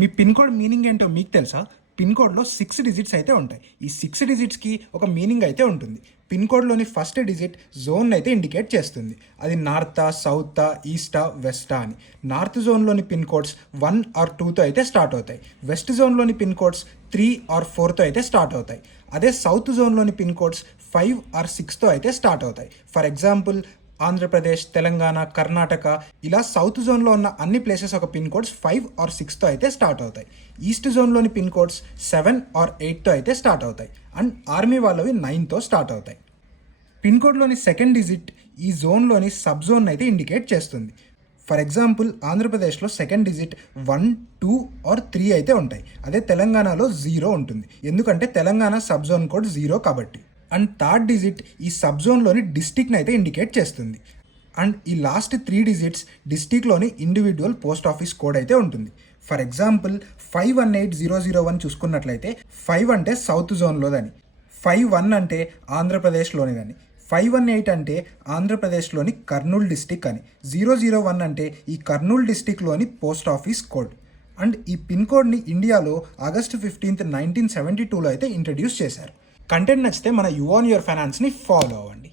మీ pin code meaning ఏంటో మీకు తెలుసా? పిన్ కోడ్లో 6 డిజిట్స్ అయితే ఉంటాయి. ఈ 6 డిజిట్స్కి ఒక మీనింగ్ అయితే ఉంటుంది. పిన్ కోడ్లోని ఫస్ట్ డిజిట్ జోన్ అయితే ఇండికేట్ చేస్తుంది. అది నార్తా, సౌతా, ఈస్టా, వెస్టా అని. నార్త్ జోన్లోని పిన్ కోడ్స్ 1 ఆర్ 2తో అయితే స్టార్ట్ అవుతాయి. వెస్ట్ జోన్లోని పిన్ కోడ్స్ 3 ఆర్ 4తో అయితే స్టార్ట్ అవుతాయి. అదే సౌత్ జోన్లోని పిన్ కోడ్స్ 5 ఆర్ 6తో అయితే స్టార్ట్ అవుతాయి. ఫర్ ఎగ్జాంపుల్ ఆంధ్రప్రదేశ్, తెలంగాణ, కర్ణాటక ఇలా సౌత్ జోన్లో ఉన్న అన్ని ప్లేసెస్ ఒక పిన్ కోడ్స్ 5 ఆర్ 6తో అయితే స్టార్ట్ అవుతాయి. ఈస్ట్ జోన్లోని పిన్ కోడ్స్ 7 ఆర్ 8తో అయితే స్టార్ట్ అవుతాయి. అండ్ ఆర్మీ వాళ్ళవి 9తో స్టార్ట్ అవుతాయి. పిన్ కోడ్లోని సెకండ్ డిజిట్ ఈ జోన్లోని సబ్ జోన్ అయితే ఇండికేట్ చేస్తుంది. ఫర్ ఎగ్జాంపుల్ ఆంధ్రప్రదేశ్లో సెకండ్ డిజిట్ 1, 2 ఆర్ 3 అయితే ఉంటాయి. అదే తెలంగాణలో 0 ఉంటుంది, ఎందుకంటే తెలంగాణ సబ్ జోన్ కోడ్ 0 కాబట్టి. అండ్ థర్డ్ డిజిట్ ఈ సబ్ జోన్లోని డిస్టిక్ని అయితే ఇండికేట్ చేస్తుంది. అండ్ ఈ లాస్ట్ 3 డిజిట్స్ డిస్టిక్లోని ఇండివిజువల్ పోస్ట్ ఆఫీస్ కోడ్ అయితే ఉంటుంది. ఫర్ ఎగ్జాంపుల్ 518001 చూసుకున్నట్లయితే 5 అంటే సౌత్ జోన్లోదని, 51 అంటే ఆంధ్రప్రదేశ్లోనిదని, 518 అంటే ఆంధ్రప్రదేశ్లోని కర్నూలు డిస్టిక్ అని, 001 అంటే ఈ కర్నూలు డిస్టిక్లోని పోస్ట్ ఆఫీస్ కోడ్. అండ్ ఈ పిన్ కోడ్ని ఇండియాలో ఆగస్ట్ 15, 1972లో అయితే ఇంట్రడ్యూస్ చేశారు. కంటెంట్ నచ్చితే మన యు ఆన్ యువర్ ఫైనాన్స్ని ఫాలో అవ్వండి.